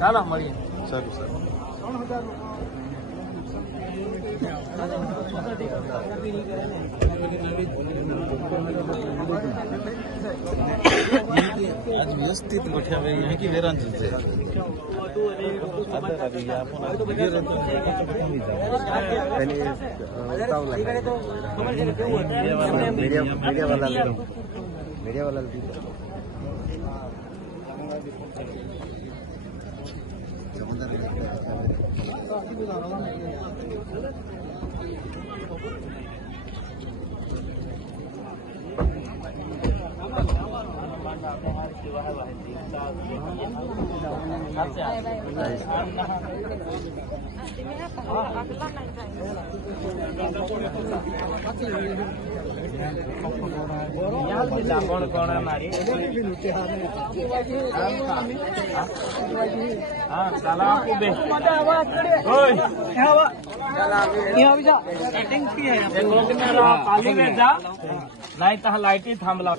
ચાલો મળીએ. સારું સારું. आज व्यवस्थित गोठ्या यहाँ की वेरान चलते मीडिया वाला नहीं तो लाइट ही थांबला.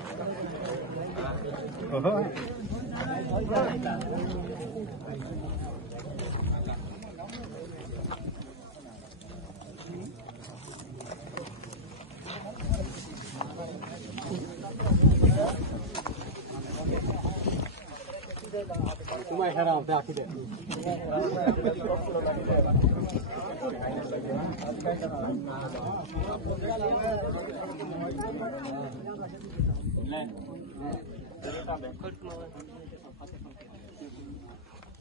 तुम्हें हेरा होते आखिर ले